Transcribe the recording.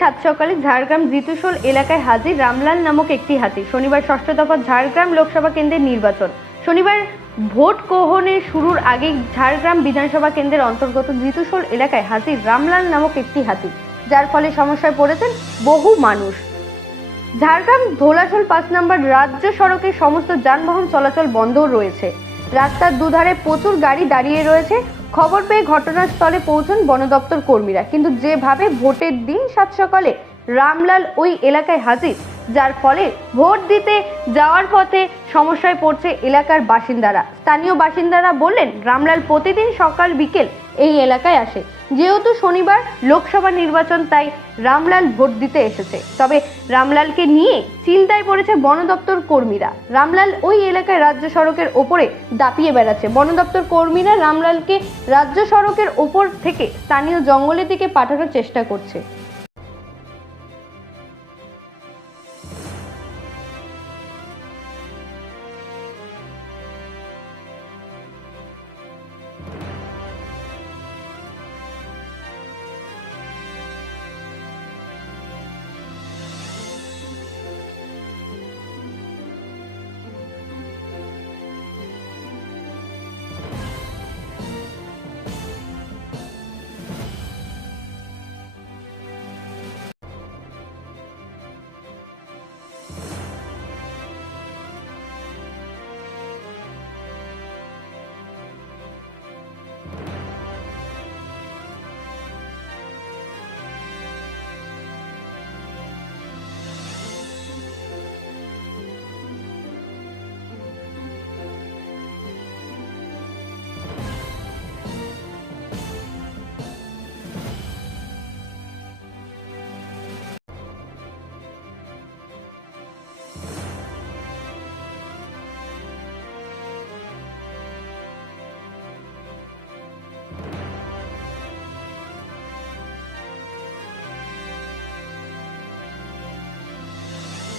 সাত সকালে ঝাড়গ্রাম জিতুশোল এলাকায় হাজির রামলাল নামক একটি হাতি। শনিবার ষষ্ঠ দফা ঝাড়গ্রাম লোকসভা কেন্দ্রের নির্বাচন। শনিবার ভোট গ্রহণের শুরুর আগে ঝাড়গ্রাম বিধানসভা কেন্দ্রের অন্তর্গত জিতুশোল এলাকায় হাজির রামলাল নামক একটি হাতি, যার ফলে সমস্যায় পড়েছেন বহু মানুষ। ঝাড়গ্রাম ধোলাশোল পাঁচ নম্বর রাজ্য সড়কে সমস্ত যানবাহন চলাচল বন্ধ রয়েছে। রাস্তার দুধারে প্রচুর গাড়ি দাঁড়িয়ে রয়েছে। খবর পেয়ে ঘটনাস্থলে পৌঁছন বন দপ্তর কর্মীরা। কিন্তু যেভাবে ভোটের দিন সাত সকালে রামলাল ওই এলাকায় হাজির যার ফলে ভোট দিতে যাওয়ার পথে সমস্যায় পড়ছে এলাকার বাসিন্দারা। স্থানীয় বাসিন্দারা বললেন, রামলাল প্রতিদিন সকাল বিকেল এই এলাকায় আসে। যেহেতু শনিবার লোকসভা নির্বাচন, তাই রামলাল ভোট দিতে এসেছে। তবে রামলালকে নিয়ে চিন্তায় পড়েছে বন দপ্তর কর্মীরা। রামলাল ওই এলাকায় রাজ্য সড়কের ওপরে দাপিয়ে বেড়াচ্ছে। বন দপ্তর কর্মীরা রামলালকে রাজ্য সড়কের ওপর থেকে স্থানীয় জঙ্গলের দিকে পাঠানোর চেষ্টা করছে।